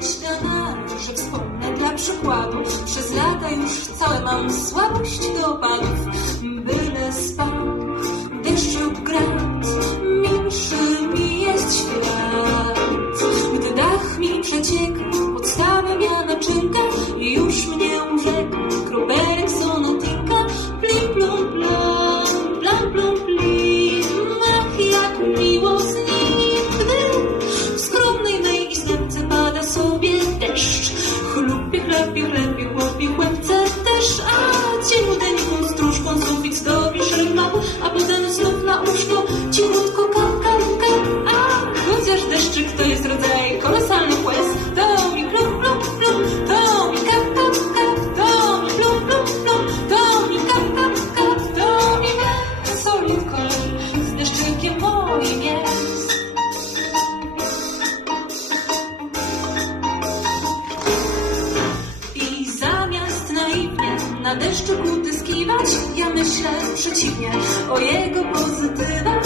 Myślana, że wspomnę dla przykładu, przez lata już wcale mam słabość do opadów. Byle spał deszczu grad, milszy mi jest świat. Gdy dach mi przeciekł, podstawę ja naczynka i już mnie urzekł kropelek sonatinka. Plim plum plum, plam plum plim, ach jak miło z nim, gdy w skromnej mej izdebce pada sobie deszcz. Chlupie, chlapie, chlepie, chłopie, chłopce też, a cichuteńką stróżką sufit zdobi szrymał, a potem znów na łóżko cichutko kap, a chociaż deszczyk to jest rodzaj kolosalnych łez, to mi plum, plum, plum, to mi kap, to mi plum, plum, plum, to mi kap, to mi wesołutko z deszczykiem moim jest. I zamiast naiwnie na deszczu utyskiwać, ja myślę przeciwnie o jego pozytywach.